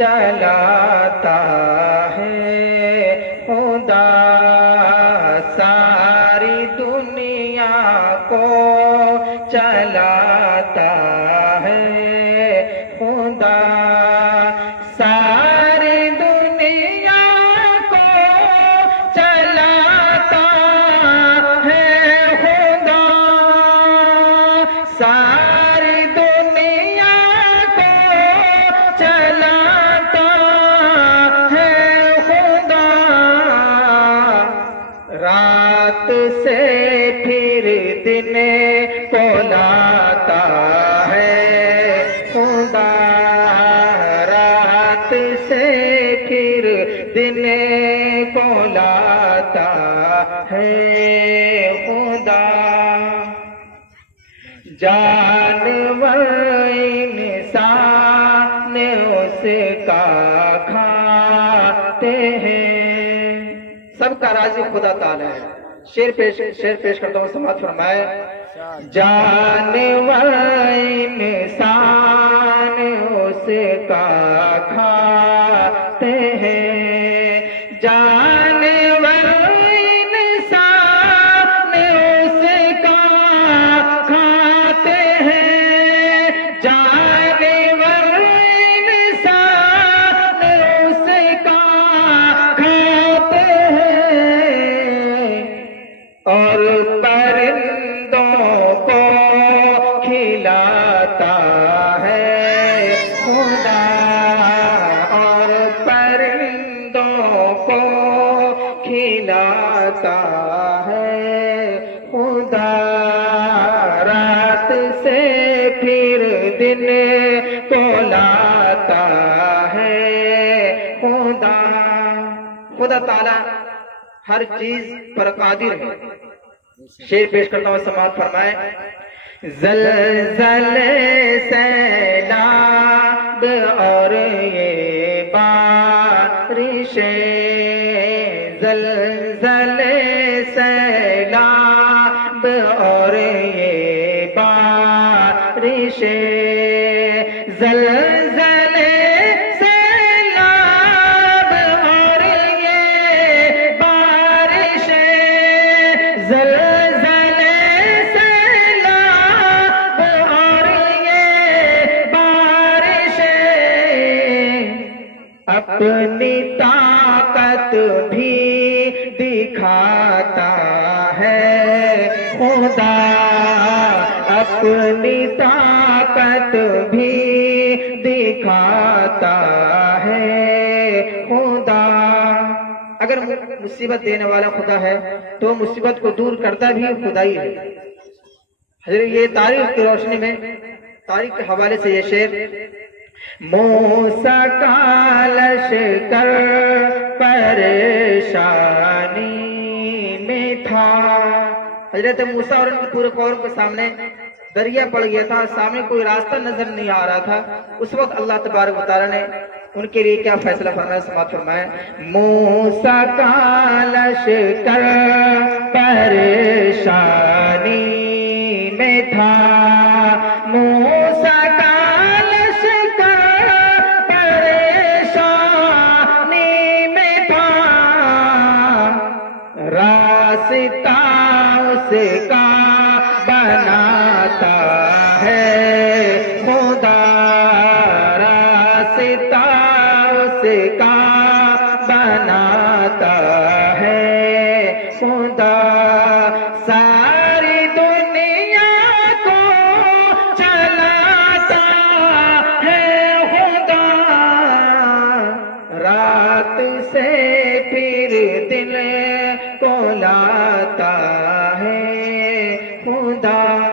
چلاتا ہے خدا، ساری دنیا کو چلاتا ہے خدا، ساری دنیا کو چلاتا ہے خدا، ساری دنیا کو چلاتا ہے خدا، رات سے پھر دن کو لاتا ہے خدا، رات سے پھر دن کو لاتا ہے خدا، جانور انسان اس کا کھاتے ہیں، سب کا رازق خدا تعالی ہے۔ شعر پیش کرتا ہوں، سماعت فرمائے۔ جانور انسان اس کا کھاتے ہیں، جانور انسان اس کا کھاتے ہیں، جانور انسان اس کا کھاتے ہیں، اور پرندوں کو کھلاتا ہے خدا، اور پرندوں کو کھلاتا ہے خدا، رات سے پھر دن کو لاتا ہے خدا۔ خدا تعالی ہر چیز پر قادر ہے۔ شعر پیش کرتا ہوں، سماعت فرمائے۔ زلزلے سیلاب اور یہ بارشیں، زلزلے سیلاب اور یہ بارشیں، زلزلے سیلاب اور یہ بارشیں، زلزلے سیلاب اور یہ بارشیں، اپنی طاقت بھی دکھاتا ہے خدا، اپنی طاقت بھی دکھاتا ہے خدا۔ اگر مصیبت دینے والا خدا ہے تو مصیبت کو دور کرتا بھی خدا ہی ہے۔ حضرت یہ تاریخ کی روشنی میں، تاریخ کے حوالے سے یہ شعر، موسیٰ کا لشکر پریشانی میں تھا، حضرت موسیٰ اور ان کے پورے قوم کے سامنے دریا پڑ گیا تھا، سامنے کوئی راستہ نظر نہیں آ رہا تھا، اس وقت اللہ تبارک و تعالیٰ نے ان کے لیے کیا فیصلہ فرمایا، سماعت فرمائے۔ موسیٰ کا لشکر پریشانی میں تھا، موسیٰ کا لشکر پریشانی میں تھا، راستہ اس کا بناتا ہے خدا، راستہ اس کا بناتا ہے خدا، ساری دنیا کو چلاتا ہے خدا، رات سے پھر دن کو لا